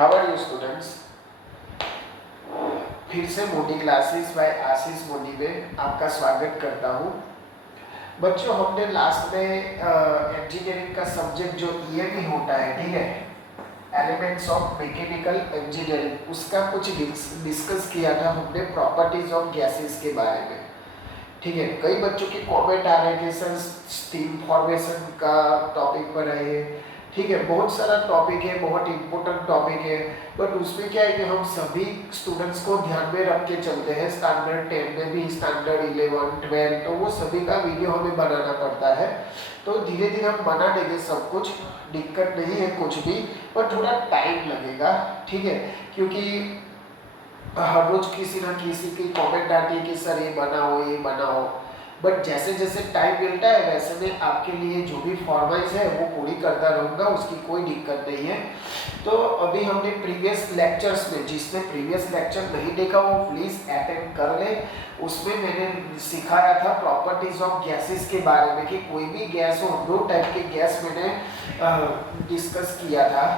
How are you students. फिर से Modi classes bye आशीष मोदी में आपका स्वागत करता हूँ। बच्चों, हमने लास्ट में इंजीनियरिंग का सब्जेक्ट जो ईएमई होता है, ठीक है, एलिमेंट्स ऑफ मैकेनिकल इंजीनियरिंग, उसका कुछ डिस्कस किया था हमने प्रॉपर्टीज ऑफ गैसेस के बारे में। ठीक है, कई बच्चों के कमेंट आ रहे थे सर स्टीम फॉर्मेशन का टॉपिक पर है। ठीक है, बहुत सारा टॉपिक है, बहुत इम्पोर्टेंट टॉपिक है, बट उसमें क्या है कि हम सभी स्टूडेंट्स को ध्यान में रख के चलते हैं। स्टैंडर्ड 10 में भी, स्टैंडर्ड 11, 12, तो वो सभी का वीडियो हमें बनाना पड़ता है। तो धीरे धीरे हम बना देंगे सब कुछ, दिक्कत नहीं है कुछ भी, पर थोड़ा टाइम लगेगा। ठीक है, क्योंकि हर रोज किसी ना किसी की कमेंट आती है कि सर ये बनाओ ये बनाओ, बट जैसे जैसे टाइम मिलता है वैसे में आपके लिए जो भी फॉर्माइज है वो पूरी करता रहूँगा, उसकी कोई दिक्कत नहीं है। तो अभी हमने प्रीवियस लेक्चर्स में, जिसने प्रीवियस लेक्चर नहीं देखा वो प्लीज़ अटेंड कर ले। उसमें मैंने सिखाया था प्रॉपर्टीज ऑफ गैसेस के बारे में कि कोई भी गैस हो, दो टाइप के गैस मैंने डिस्कस किया था,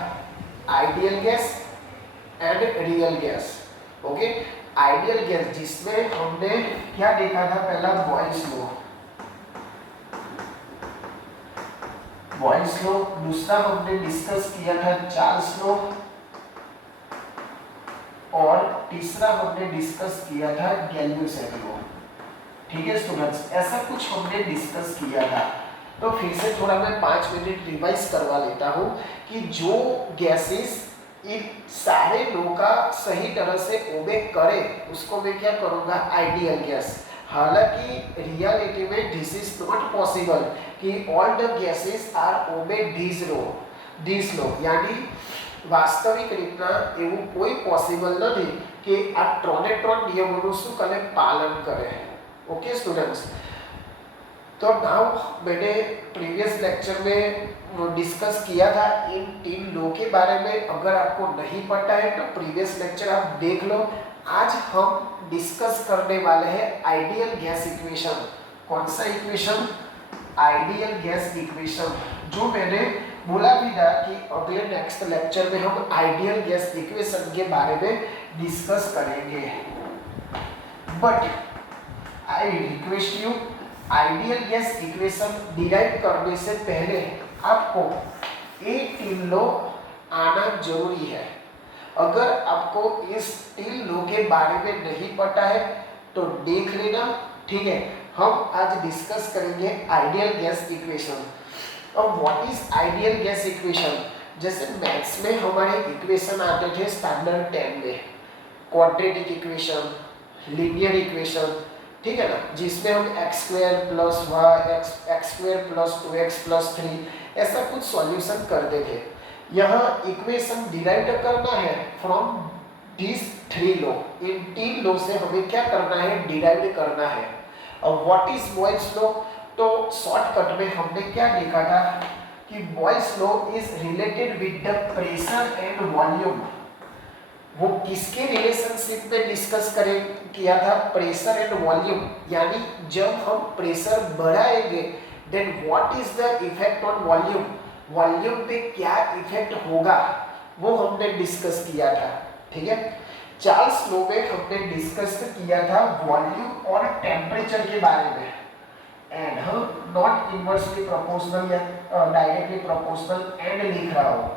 ideal gas and real gas. Okay, ideal gas जिसमें हमने क्या देखा था, पहला बॉयल्स लॉ, बॉयल्स लॉ, दूसरा हमने डिस्कस किया था चार्ल्स लॉ, और तीसरा हमने डिस्कस किया था गैल्यूसेक लॉ। ठीक है स्टूडेंट्स, ऐसा कुछ हमने डिस्कस किया था। तो फिर से थोड़ा मैं 5 मिनट रिवाइज करवा लेता हूँ कि जो गैसेस इन सारे लो का सही तरह से ओबे करे उसको मैं क्या करूँगा, आइडियल गैस। हालांकि रियलिटी में दिस इज नॉट पॉसिबल कि all the gases are obey this law, यानी वास्तविक રીતના એવું કોઈ પોસિબલ નથી કે આ ટ્રોનેટ્રોન નિયમોનું શું કરે, પાલન કરે। ओके स्टूडेंट्स, तो नाउ मैंने प्रीवियस लेक्चर में डिस्कस किया था इन 3 लो के बारे में। अगर आपको नहीं पता है तो प्रीवियस लेक्चर आप देख लो। आज हम डिस्कस करने वाले हैं आइडियल गैस इक्वेशन। कौन सा इक्वेशन, आइडियल गैस इक्वेशन, जो मैंने बोला भी था कि अगले नेक्स्ट लेक्चर में हम आइडियल गैस इक्वेशन के बारे में डिस्कस करेंगे। But I request you, ideal gas equation derive करने से पहले आपको एक 3 लॉ आना जरूरी है। अगर आपको इस 3 लॉ के बारे में नहीं पता है तो देख लेना। ठीक है, हम आज डिस्कस करेंगे आइडियल गैस इक्वेशन। अब what is ideal gas equation, जैसे मैथ्स में हमारे इक्वेशन आते थे स्टैंडर्ड 10 में, क्वाड्रेटिक इक्वेशन, लीनियर इक्वेशन, ठीक है ना, जिसमें हम x² plus x² plus 2x plus 3 ऐसा कुछ सॉल्यूशन करते थे। यहाँ इक्वेशन डिराइव करना है from this 3 law. In 3 law से हमें क्या करना है, डिराइव करना है। अब व्हाट इज बॉयल्स लॉ, तो शॉर्टकट में हमने क्या देखा था कि boils law is related with the pressure and volume. वो किसके रिलेशनशिप में डिस्कस किया था, प्रेशर एंड वॉल्यूम, यानी जब हम प्रेशर बढ़ाएंगे then what is the effect on volume, volume पे क्या इफेक्ट होगा, वो हमने डिस्कस किया था। ठीक है, चार्ल्स लॉ में हमने डिस्कस किया था वॉल्यूम और टेम्परेचर के बारे में। एंड हम नॉट इनवर्सली प्रोपोर्शनल या डायरेक्टली प्रोपोर्शनल एंड लिख रहा हूँ।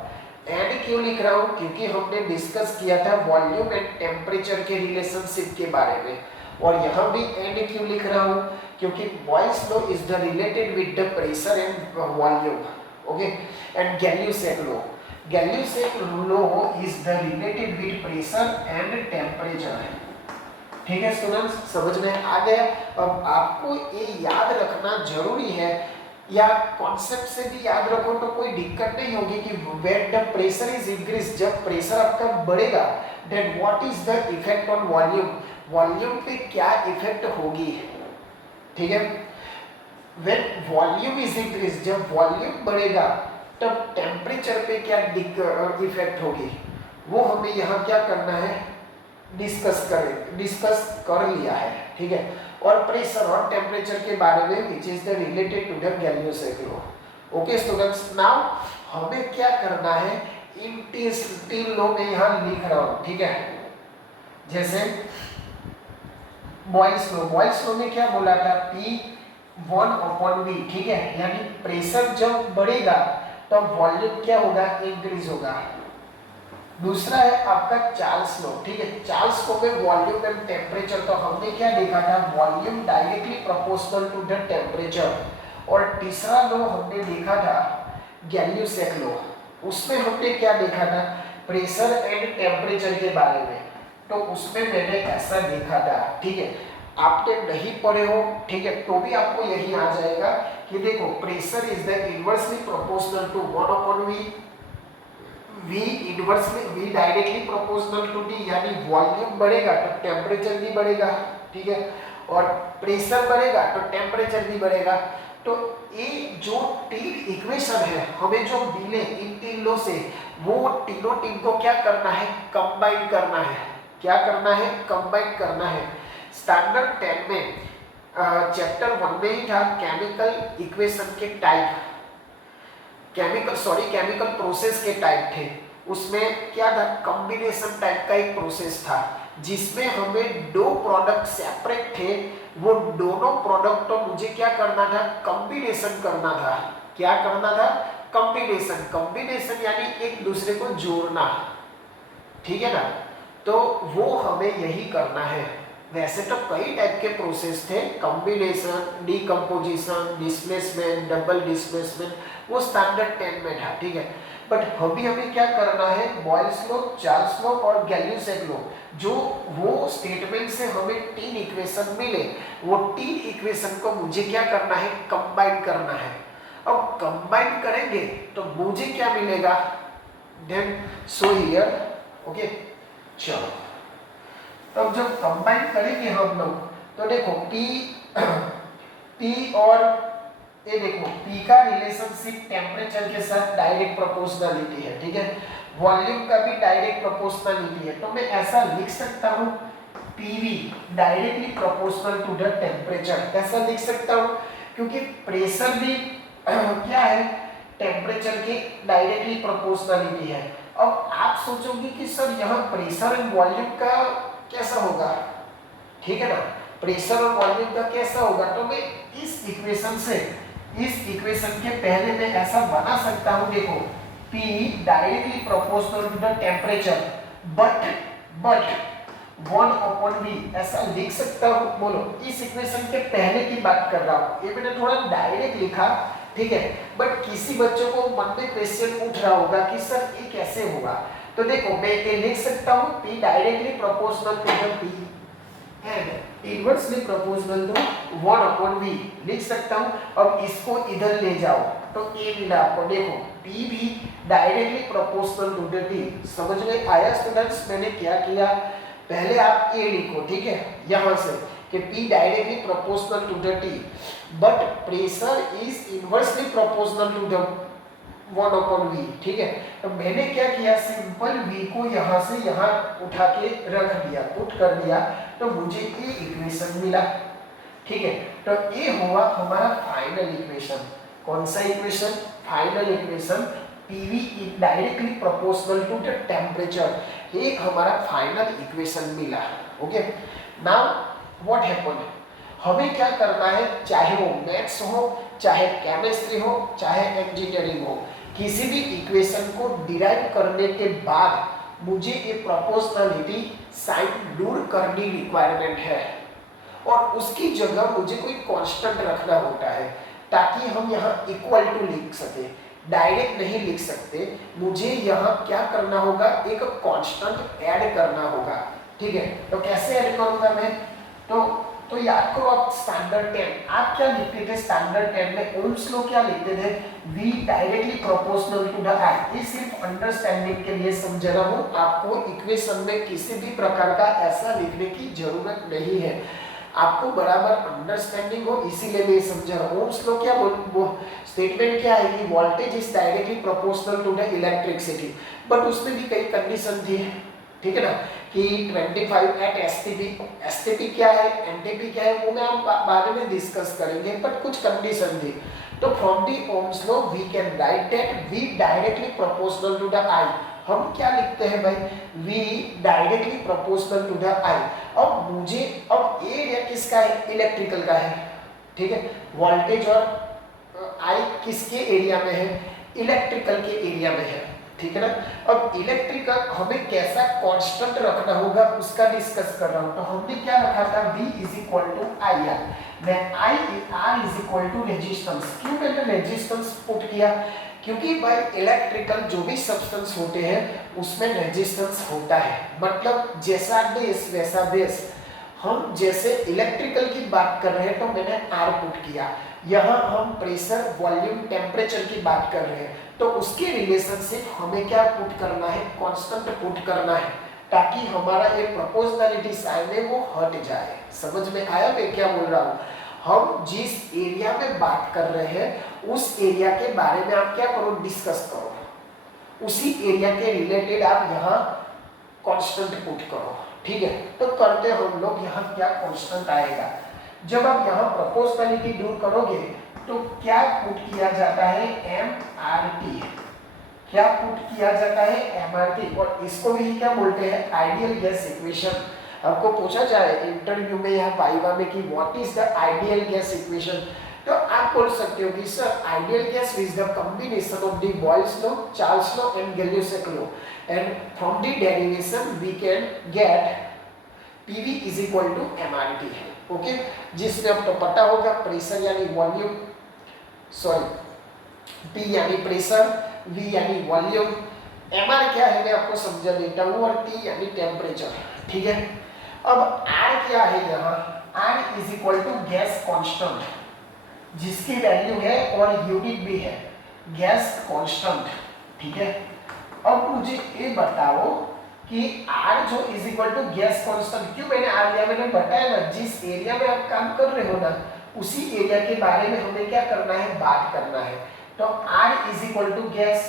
एंड क्यों लिख रहा हूँ, क्योंकि हमने डिस्कस किया था वॉल्यूम एंड टेम्परेचर के रिलेशनशिप के बारे में। और यहाँ भी एंड क्यों लिख रहा हूँ, क्योंकि Boyle's law is the related with the pressure and volume. Okay, and Gay-Lussac law, Gay-Lussac law is the related with pressure and temperature. ठीक है स्टूडेंट्स, समझ में आ गया। अब आपको ये याद रखना जरूरी है, या कॉन्सेप्ट से भी याद रखो तो कोई दिक्कत नहीं होगी कि when the pressure is increase, जब प्रेशर आपका बढ़ेगा then what is the effect on volume, volume पे क्या इफेक्ट होगी। ठीक है, व्हेन वॉल्यूम इज इंक्रीज, जब वॉल्यूम बढ़ेगा तब टेम्परेचर पे क्या इफेक्ट होगी, वो हमें यहाँ क्या करना है, डिस्कस कर लिया है। ठीक है, और प्रेशर और टेम्परेचर के बारे में which is the related to the Gay-Lussac law. Okay students, now हमें क्या करना है, इन तीन लो में यहाँ लिख रहा हूँ, ठीक है। जैसे बॉयल्स लो में क्या बोला था, P1/V, ठीक है। यानी प्रेशर जब बढ़ेगा तो वॉल्यूम क्या होगा, इंक्रीज होगा। दूसरा है आपका चार्ल्स लो, ठीक है। चार्ल्स लो में वॉल्यूम एंड टेम्परेचर, तो हमने क्या देखा था, volume directly proportional to the temperature. और तीसरा लो हमने देखा था गैल्यूसेक लो, उसमें हमने क्या देखा था, प्रेशर एंड टेम्परेचर के बारे में। तो उसमें मैंने ऐसा देखा था, ठीक है। आपने नहीं पढ़े हो, ठीक है, तो भी आपको यही आ जाएगा कि देखो pressure is the inversely proportional to 1/V, V inversely V directly proportional to D, यानी वॉल्यूम बढ़ेगा तो टेम्परेचर भी बढ़ेगा, ठीक है। और प्रेशर बढ़ेगा तो टेम्परेचर भी बढ़ेगा। तो ये जो तीन इक्वेशन है हमें जो मिले इन तीन लो से, वो तीन को क्या करना है, कंबाइन करना है। क्या करना है, कंबाइन करना है। स्टैंडर्ड 10 में चैप्टर 1 में ही था केमिकल इक्वेशन के टाइप, केमिकल प्रोसेस के टाइप थे। उसमें क्या था, कॉम्बिनेशन टाइप का एक प्रोसेस था, जिसमें हमें दो प्रोडक्ट सेपरेट थे, वो दोनों प्रोडक्ट तो मुझे क्या करना था, कॉम्बिनेशन करना था। क्या करना था, कॉम्बिनेशन यानी एक दूसरे को जोड़ना, ठीक है ना। तो वो हमें यही करना है। वैसे तो कई टाइप के प्रोसेस थे, combination, decomposition, displacement, double displacement, वो स्टैंडर्ड 10 में था, ठीक है। बट हमें क्या करना है, बॉयल्स लो, चार्ल्स लो और गैल्यूसेक लो, जो वो स्टेटमेंट से हमें तीन इक्वेशन मिले, वो तीन इक्वेशन को मुझे क्या करना है, कंबाइन करना है। अब कंबाइन करेंगे तो मुझे क्या मिलेगा, देन सो हियर, ओके। चलो, तब जब कंबाइन करेंगे हम लोग तो देखो P और ये देखो P का रिलेशनशिप टेम्परेचर के साथ डायरेक्ट प्रोपोर्शनलिटी है, ठीक है। वॉल्यूम का भी डायरेक्ट प्रोपोर्शनलिटी है। तो मैं ऐसा लिख सकता हूँ PV directly proportional to the temperature, ऐसा लिख सकता हूँ, क्योंकि प्रेशर भी क्या है, टेम्परेचर के डायरेक्टली प्रोपोर्शनलिटी है। अब आप सोचोगे कि सर यहाँ प्रेशर एंड वॉल्यूम का कैसा होगा, ठीक है ना, प्रेशर और वॉल्यूम का कैसा होगा। तो मैं इस इक्वेशन से, इस इक्वेशन के पहले मैं ऐसा बना सकता हूँ, देखो P directly proportional to the temperature but 1/V, ऐसा लिख सकता हूँ। बोलो, इस इक्वेशन के पहले की बात कर रहा हूँ, ये मैंने थोड़ा डायरेक्ट लिखा, ठीक है। बट किसी बच्चों को मन में क्वेश्चन उठ रहा होगा कि सर ये कैसे होगा। तो देखो मैं ये लिख सकता हूँ P directly proportional to the P and inversely proportional to 1/V लिख सकता हूँ। अब इसको इधर ले जाओ तो ये मिला आपको, देखो P भी directly proportional to the T। समझ में आया स्टूडेंट्स, मैंने क्या किया, पहले आप ये लिखो, ठीक है, यहाँ से कि P directly proportional to the T but pressure is inversely proportional to the 1/V, ठीक है। तो मैंने क्या किया, सिंपल V को यहाँ से यहाँ उठा के रख दिया, पुट कर दिया, तो मुझे ये इक्वेशन मिला, ठीक है। तो ये हुआ हमारा फाइनल इक्वेशन। कौन सा equation, final equation, PV directly proportional to the temperature, एक हमारा फाइनल इक्वेशन मिला, ओके। नाउ व्हाट हैपेंड, हमें क्या करना है, चाहे वो मैथ्स हो, चाहे केमिस्ट्री हो, चाहे इंजीनियरिंग हो, किसी भी इक्वेशन को डिराइव करने के बाद मुझे ये प्रोपोर्शनलिटी साइन दूर करनी रिक्वायरमेंट है, और उसकी जगह मुझे कोई कांस्टेंट रखना होता है, ताकि हम यहाँ इक्वल टू लिख सके। डायरेक्ट नहीं लिख सकते, मुझे यहाँ क्या करना होगा, एक कांस्टेंट ऐड करना होगा, ठीक है। तो कैसे ऐड करूँगा मैं, तो याद करो आप स्टैंडर्ड 10, आप क्या लिखते थे स्टैंडर्ड 10 में, ओम्स लॉ क्या लिखते थे, V directly proportional to the I। ये सिर्फ अंडरस्टैंडिंग के लिए समझ रहा हूँ, आपको इक्वेशन में किसी भी प्रकार का ऐसा लिखने की जरूरत नहीं है, आपको बराबर अंडरस्टैंडिंग हो, इसीलिए मैं समझा रहा हूँ। ओम्स लॉ क्या वो स्टेटमेंट क्या है कि voltage is directly proportional to the electricity, but उसमें भी कई कंडीशन थी, ठीक है ना, कि 25 एट STP क्या है, NTP क्या है, वो मैं हम बाद में डिस्कस करेंगे, बट कुछ कंडीशन थी। तो from the Ohm's law we can write that V directly proportional to the I। हम क्या लिखते हैं भाई, V directly proportional to the I। अब एरिया किसका है, इलेक्ट्रिकल का है, ठीक है। वोल्टेज और I किसके एरिया में है, इलेक्ट्रिकल के एरिया में है, ठीक है ना। अब इलेक्ट्रिकल हमें कैसा कांस्टेंट रखना होगा उसका डिस्कस कर रहा हूं। तो हमने क्या रखा था, V is equal to IR। मैं R is equal to resistance. क्यों मैंने रेजिस्टेंस पुट किया, क्योंकि भाई इलेक्ट्रिकल जो भी सब्सटेंस होते हैं उसमें रेजिस्टेंस होता है, मतलब जैसा बेस वैसा बेस। हम जैसे इलेक्ट्रिकल की बात कर रहे हैं तो मैंने R पुट किया। यहाँ हम प्रेशर, वॉल्यूम, टेम्परेचर की बात कर रहे हैं तो उसके रिलेशनशिप हमें क्या पुट करना है, कांस्टेंट पुट करना है, ताकि हमारा ये प्रोपोर्शनैलिटी साइन है वो हट जाए। समझ में आया मैं क्या बोल रहा हूँ। हम जिस एरिया में बात कर रहे हैं उस एरिया के बारे में आप क्या करो, डिस्कस करो, उसी एरिया के रिलेटेड आप यहाँ कांस्टेंट पुट करो, ठीक है। तो करते हम लोग यहाँ क्या कांस्टेंट आएगा, जब आप यहाँ प्रोपोर्शनैलिटी दूर करोगे तो क्या पुट किया जाता है, MRT। क्या पुट किया जाता है, MRT। और इसको भी क्या बोलते हैं, आइडियल गैस इक्वेशन। आपको पूछा जाए इंटरव्यू में या वाइवा में कि what is the ideal gas equation, तो आप बोल सकते हो कि sir ideal gas is the combination of the Boyle's law, Charles law and Gay-Lussac law, and from the derivation we can get PV is equal to MRT है, okay. जिसमें आपको पता होगा प्रेशर यानी वॉल्यूम, सॉरी P यानी pressure, V यानी volume, MR क्या है मैं आपको समझा देता हूँ, और T यानी टेम्परेचर, ठीक है। अब R क्या है यहाँ, R is equal to gas constant, जिसकी वैल्यू है और यूनिट भी है, गैस कांस्टेंट, ठीक है। अब मुझे ये बताओ कि R जो is equal to gas constant, क्यों मैंने R लिया, मैंने बताया ना जिस एरिया में आप काम कर रहे हो ना उसी एरिया के बारे में हमें क्या करना है, बात करना है। तो R is equal to gas,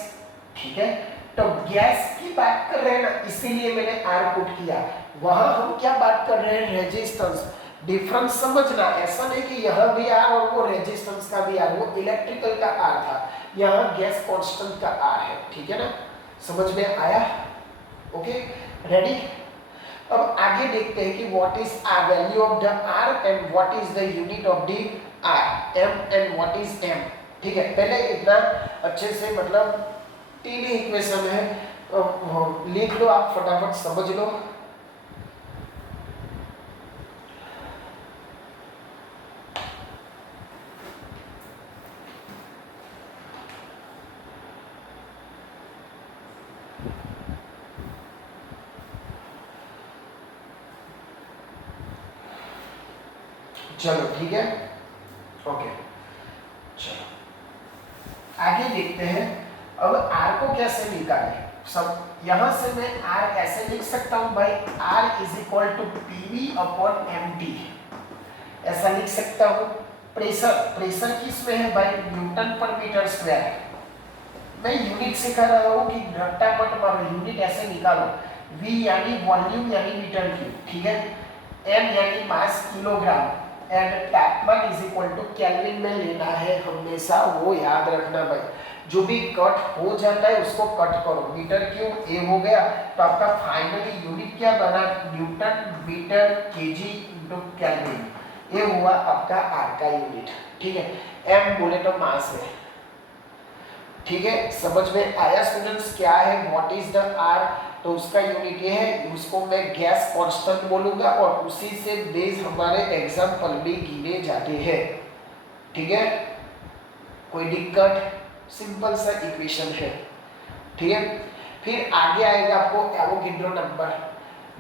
ठीक है। तो गैस की बात कर रहे हैं ना, इसीलिए मैंने R पुट किया। वहां हम क्या बात कर रहे हैं, रेजिस्टेंस। डिफरेंस समझना, ऐसा नहीं कि यहाँ भी R और वो रेजिस्टेंस का भी R, वो इलेक्ट्रिकल का R था, यहाँ गैस कांस्टेंट का R है, ठीक है ना। समझ में आया, ओके, रेडी। अब आगे देखते हैं कि what is R, value of the R and what is the unit of the R, M and what is M, ठीक है। पहले इतना अच्छे से, मतलब 3 ही इक्वेशन है, लिख लो आप फटाफट, समझ लो। चलो ठीक है, ओके। चलो आगे देखते हैं। अब R को कैसे निकालें, सब यहां से मैं R ऐसे लिख सकता हूं भाई, R is equal to PV upon MT, ऐसा लिख सकता हूं। प्रेशर किस में है भाई, न्यूटन पर मीटर स्क्वायर। मैं यूनिट सिखा रहा हूं कि रट्टा मत मारो, यूनिट ऐसे निकालो। V यानी वॉल्यूम यानी मीटर क्यूब, ठीक है। M यानी मास किलोग्राम, एंड तापमान इज इक्वल टू केल्विन में लेना है हमेशा, वो याद रखना भाई। जो भी कट हो जाता है उसको कट करो, मीटर क्यूब ए हो गया, तो आपका फाइनली यूनिट क्या बना, newton metre KG into kelvin, ये हुआ आपका R का यूनिट, ठीक है। M बोले तो मास है, ठीक है। समझ में आया स्टूडेंट्स, क्या है व्हाट इज द R, तो उसका यूनिट ये है, उसको मैं गैस कांस्टेंट बोलूंगा, और उसी से बेस हमारे एग्जाम्पल भी गिने जाते हैं, ठीक है। कोई दिक्कत, सिंपल सा इक्वेशन है, ठीक है। फिर आगे आएगा आपको एवोगैड्रो नंबर।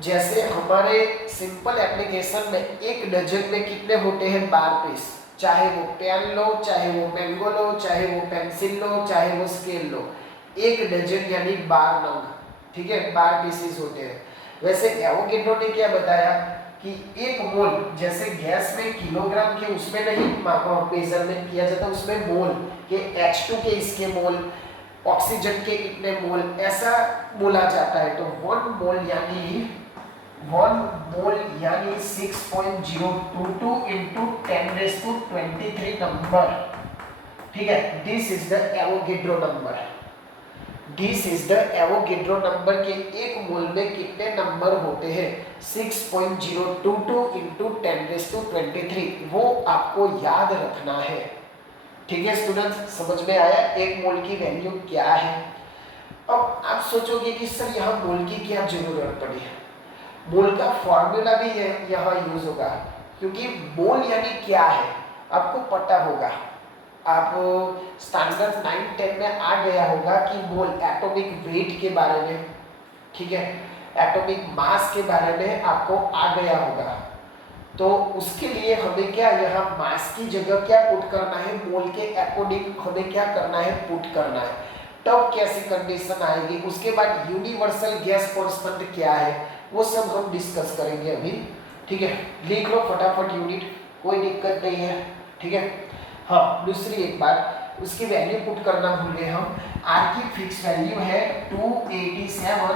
जैसे हमारे सिंपल एप्लीकेशन में एक डजन में कितने होते हैं, 12 पीस, चाहे वो पेन लो, चाहे वो मैंगो लो, चाहे वो पेंसिल लो, चाहे वो स्केल लो, एक डजन यानी 12 नंग, ठीक है, 12 पीसेस होते हैं। वैसे एवोगैड्रो ने क्या बताया कि एक मोल, जैसे गैस में किलोग्राम के उसमें नहीं मेजरमेंट किया जाता, उसमें मोल के, H2 के इसके मोल, ऑक्सीजन के कितने मोल, ऐसा बोला जाता है। तो 1 मोल यानी 6.022 × 10⁻23 नंबर, ठीक है, this is the Avogadro number. This is the Avogadro number के एक मोल में कितने नंबर होते हैं? 6.022 इंटू 10⁻23, वो आपको याद रखना है। ठीक है स्टूडेंट्स, समझ में आया एक मोल की वैल्यू क्या है? अब आप सोचोगे कि सर यहाँ मोल की क्या जरूरत पड़ी है? मोल का फॉर्मूला भी यहाँ यूज होगा, क्योंकि मोल यानी क्या है आपको पता होगा। आप स्टैंडर्ड 9-10 में आ गया होगा कि मोल एटॉमिक वेट के बारे में, ठीक है, एटॉमिक मास के बारे में आपको आ गया होगा। तो उसके लिए हमें क्या यहाँ मास की जगह क्या पुट करना है, मोल के अकॉर्डिंग हमें क्या करना है, पुट करना है। तब कैसी कंडीशन आएगी, उसके बाद यूनिवर्सल गैस कांस्टेंट क्या है वो सब हम डिस्कस करेंगे अभी। ठीक है, लिख लो फटाफट यूनिट, कोई दिक्कत नहीं है। ठीक है, हाँ दूसरी एक बात, उसकी वैल्यू पुट करना भूल गए हम। आर की फिक्स वैल्यू है 287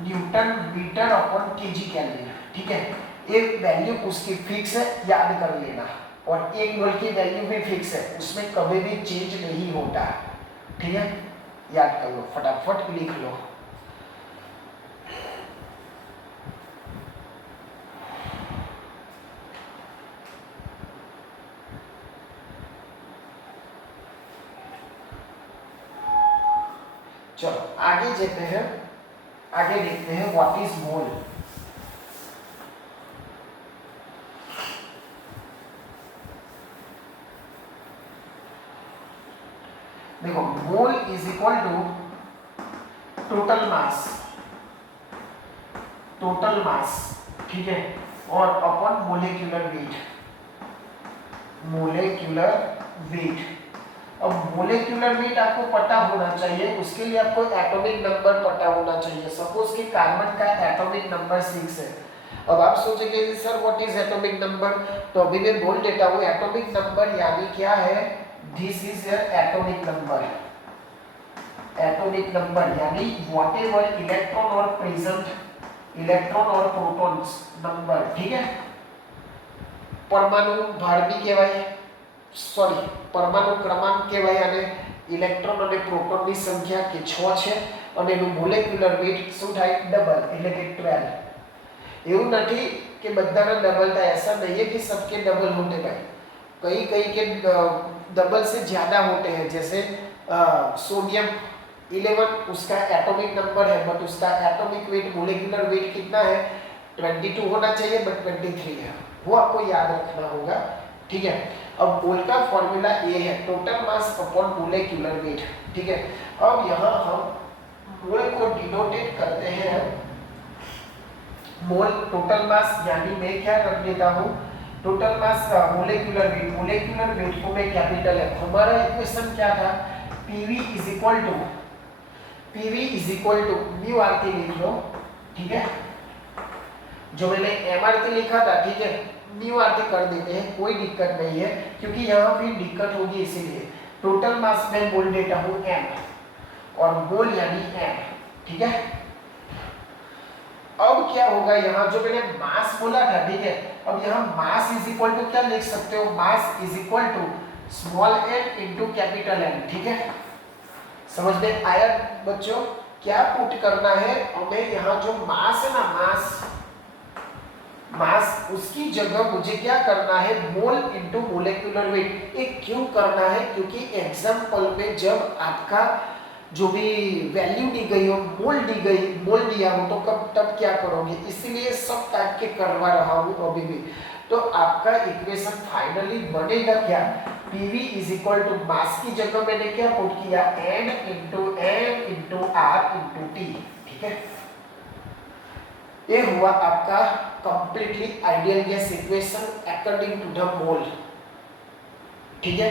newton metre upon KG calorie. ठीक है, एक वैल्यू उसकी फिक्स है, याद कर लेना। और एक मोल की वैल्यू भी फिक्स है, उसमें कभी भी चेंज नहीं होता। ठीक है, याद कर लो, फटाफट लिख लो। चलो आगे जाते हैं, आगे देखते हैं व्हाट इज मोल। देखो mole is equal to total mass, total mass, ठीक है, और upon molecular weight, molecular weight. अब मोलेक्युलर वेट आपको पता होना चाहिए, उसके लिए आपको एटॉमिक नंबर पता होना चाहिए। सपोज कि कार्बन का एटॉमिक नंबर 6 है। अब आप सोचेंगे sir what is atomic number, तो अभी मैं बोल देता हूँ। एटॉमिक नंबर यानी क्या है, this is your atomic number. Atomic number यानी व्हाटएवर इलेक्ट्रॉन और प्रेजेंट, इलेक्ट्रॉन और प्रोटॉन्स नंबर। ठीक है, परमाणु भार भी કહેવાય, સોરી પરમાણુ ક્રમાંક કહેવાય, અને ઇલેક્ટ્રોન અને પ્રોટોનની સંખ્યા કે 6 છે, અને એનું મોલેક્યુલર વેટ શું થાય, ડબલ એટલે કે 12। એવું નથી કે બધાના ડબલ થાય, ऐसा नहीं है कि सबके डबल होते भाई, कई कई के डबल से ज़्यादा होते हैं। जैसे सोडियम 11 उसका एटॉमिक नंबर है, बट उसका एटॉमिक वेट, मोलेक्युलर वेट कितना है, 22 होना चाहिए, बट 23 है, वो आपको याद रखना होगा। ठीक है, अब मोल का फॉर्मूला ये है, total mass upon molecular weight. ठीक है, अब यहाँ हम मोल को डिनोटेट करते हैं, मोल टोटल मास, यानी मैं क्या रख देता हूँ, total mass molecular weight, molecular weight को मैं कैपिटल है। हमारा इक्वेशन क्या था, PV is equal to, PV is equal to mu RT लिख लो। ठीक है, जो मैंने एमआरटी लिखा था, ठीक है, म्यू आरटी कर देते हैं, कोई दिक्कत नहीं है, क्योंकि यहाँ भी दिक्कत होगी, इसीलिए टोटल मास में बोल देता हूँ एम, और मोल यानी एम। ठीक है, अब क्या होगा, यहाँ जो मैंने मास बोला था, ठीक है, अब यहाँ मास इज इक्वल टू क्या लिख सकते हो, mass is equal to small N into capital N. ठीक है, समझ में आया बच्चों, क्या पुट करना है हमें, यहाँ जो मास है ना, मास, मास उसकी जगह मुझे क्या करना है, मोल इनटू मोलेक्युलर वेट। ये क्यों करना है, क्योंकि एग्जाम्पल में जब आपका जो भी वैल्यू दी गई हो, मोल दी गई, मोल दिया हो, तो कब तब क्या करोगे, इसीलिए सब टाइप के करवा रहा हूँ अभी भी। तो आपका इक्वेशन फाइनली बनेगा क्या, PV is equal to mass की जगह मैंने क्या पुट किया, N into M into R into T. ठीक है, ये हुआ आपका completely ideal gas equation according to the mole. ठीक है,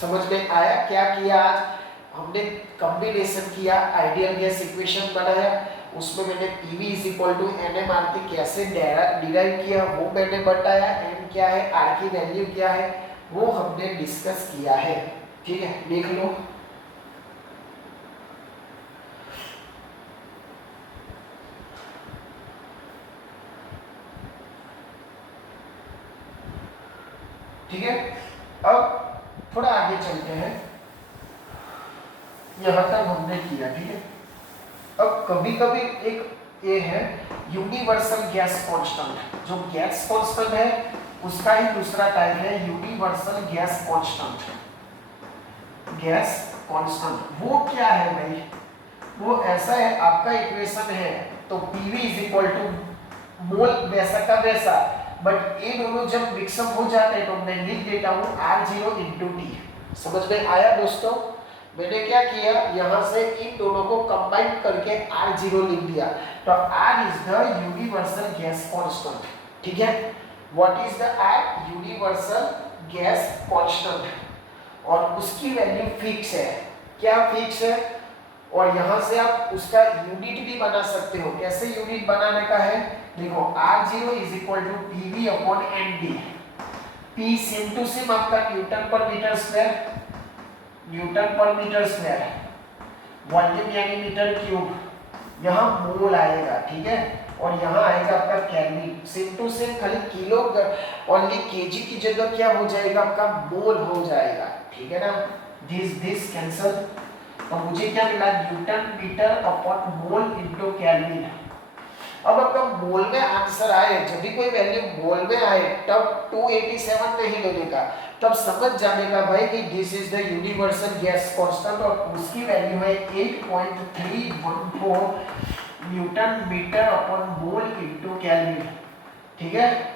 समझ में आया क्या किया, आज हमने कॉम्बिनेशन किया, आइडियल गैस इक्वेशन बनाया, उसमें मैंने पीवी इज इक्वल टू एनएमआरटी कैसे डिराइव किया वो मैंने बताया, एन क्या है, आर की वैल्यू क्या है वो हमने डिस्कस किया है। ठीक है, देख लो। ठीक है, अब थोड़ा आगे चलते हैं, यहाँ तक हमने किया, ठीक है। अब कभी कभी एक ये है यूनिवर्सल गैस कांस्टेंट, जो गैस कांस्टेंट है उसका ही दूसरा टाइप है universal gas constant. Gas constant वो क्या है भाई, वो ऐसा है, आपका इक्वेशन है तो PV इज इक्वल टू मोल वैसा का वैसा, बट ये दोनों जब मिक्सअप हो जाते हैं तो मैं लिख देता हूँ R0 × T। समझ में आया दोस्तों? मैंने क्या किया, यहाँ से इन दोनों को कंबाइन करके R0 लिख दिया, तो R is the universal gas constant, ठीक है। What is the R? Universal gas constant, और उसकी वैल्यू फिक्स है। क्या फिक्स है? और यहाँ से आप उसका यूनिट भी बना सकते हो। कैसे यूनिट बनाने का है, देखो R0 is equal to PV upon ND। P same to same आपका न्यूटन पर मीटर स्क्वायर, न्यूटन पर मीटर स्क्वायर, वॉल्यूम यानी मीटर क्यूब, यहाँ मोल आएगा, ठीक है, और यहाँ आएगा आपका केल्विन। सेम टू सेम, खाली किलो ओनली केजी की जगह क्या हो जाएगा, आपका मोल हो जाएगा, ठीक है ना। दिस कैंसल, तो मुझे क्या मिला, newton metre upon mole into kelvin. अब आपका मोल में आंसर आए, जब भी कोई वैल्यू मोल में आए तब 287 नहीं लेने का, तब समझ जाने का भाई कि this is the universal gas constant, और उसकी वैल्यू है 8.314 newton metre upon mole into kelvin, ठीक है।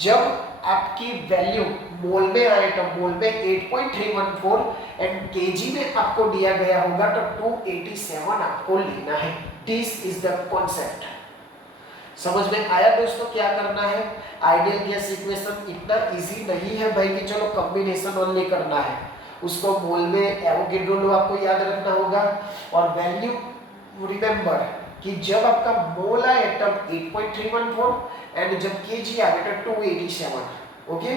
जब आपकी वैल्यू मोल में आए तो मोल में 8.314 एंड केजी में आपको दिया गया होगा तो 287 आपको लेना है। This is the concept. समझ में आया दोस्तों क्या करना है? आइडियल गैस इक्वेशन इतना इजी नहीं है भाई कि चलो कॉम्बिनेशन ओनली करना है, उसको मोल में एवोगैड्रो लॉ आपको याद रखना होगा, और वैल्यू रिमेंबर कि जब आपका मोल आए तब 8.314 एंड जब केजी आए तो 287। ओके,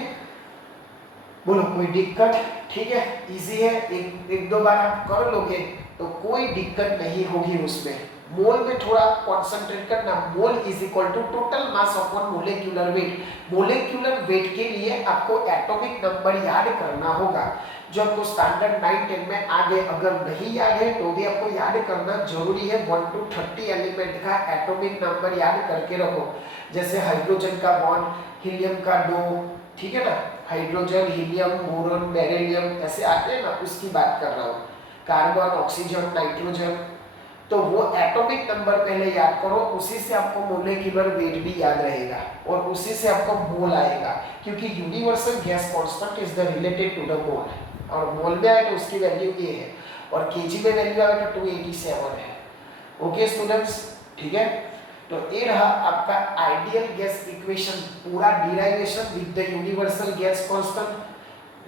बोलो कोई दिक्कत? ठीक है, इजी है, एक दो बार आप कर लोगे तो कोई दिक्कत नहीं होगी उसमें। मोल में थोड़ा कंसंट्रेट करना, mole is equal to total mass upon molecular weight. Molecular weight के लिए आपको एटॉमिक नंबर याद करना होगा, जो आपको स्टैंडर्ड 9-10 में आगे अगर नहीं याद है तो भी आपको याद करना जरूरी है। 1 to 30 एलिमेंट का एटॉमिक नंबर याद करके रखो, जैसे हाइड्रोजन का बॉन्ड, हीलियम का 2, ठीक है ना, हाइड्रोजन, हीलियम, बोरॉन, बेरिलियम ऐसे आते हैं ना, उसकी बात कर रहा हूँ। कार्बन, ऑक्सीजन, नाइट्रोजन, तो वो एटॉमिक नंबर पहले याद करो, उसी से आपको मोलेक्युलर वेट भी याद रहेगा और उसी से आपको मोल आएगा, क्योंकि universal gas constant is the related to the mole, और मोल में आए तो उसकी वैल्यू ए है और केजी में वैल्यू आए तो 287 है। ओके स्टूडेंट्स, ठीक है, तो ये रहा आपका आइडियल गैस इक्वेशन, पूरा derivation with the universal gas constant.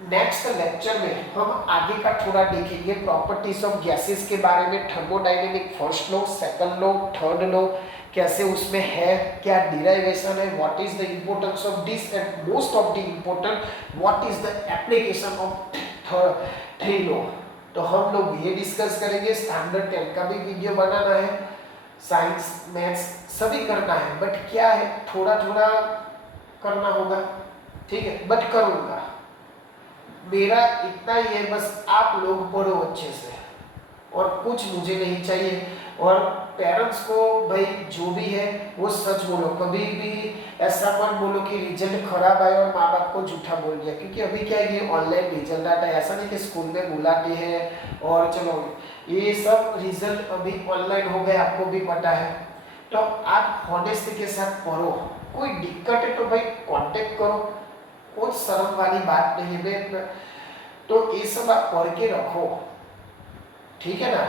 Next lecture में हम आगे का थोड़ा देखेंगे प्रॉपर्टीज ऑफ गैसेस के बारे में, thermodynamic first law, second law, third law कैसे उसमें है, क्या डिराइवेशन है, what is the importance of this and most of the important what is the application of three law. तो हम लोग ये डिस्कस करेंगे। स्टैंडर्ड 10 का भी वीडियो बनाना है, साइंस मैथ्स सभी करना है, बट क्या है थोड़ा थोड़ा करना होगा, ठीक है, बट करूँगा। मेरा इतना ही है, बस आप लोग पढ़ो अच्छे से, और कुछ मुझे नहीं चाहिए। और पेरेंट्स को भाई जो भी है वो सच बोलो, कभी भी ऐसा मत बोलो कि रिजल्ट खराब आया और माँ बाप को झूठा बोल दिया, क्योंकि अभी क्या है, ये ऑनलाइन रिजल्ट आता है, ऐसा नहीं कि स्कूल में बुलाते हैं और चलो, ये सब रिजल्ट अभी ऑनलाइन हो गए, आपको भी पता है। तो आप ऑनेस्टी के साथ पढ़ो, कोई दिक्कत है तो भाई कांटेक्ट करो, कुछ शर्म वाली बात नहीं है। तो ये सब आप पढ़ के रखो, ठीक है ना।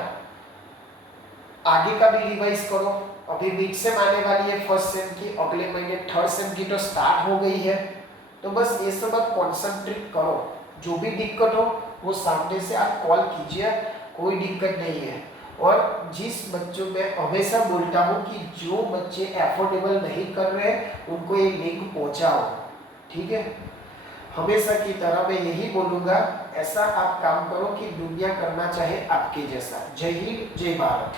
आगे का भी रिवाइज करो, अभी वीक से आने वाली है फर्स्ट सेम की, अगले महीने थर्ड सेम की तो स्टार्ट हो गई है। तो बस ये सब आप कॉन्सेंट्रेट करो, जो भी दिक्कत हो वो सामने से आप कॉल कीजिए, कोई दिक्कत नहीं है। और जिस बच्चों में हमेशा बोलता हूँ कि जो बच्चे एफोर्डेबल नहीं कर रहे उनको ये लिंक पहुँचाओ, ठीक है। हमेशा की तरह मैं यही बोलूँगा, ऐसा आप काम करो कि दुनिया करना चाहे आपके जैसा। जय हिंद, जय भारत।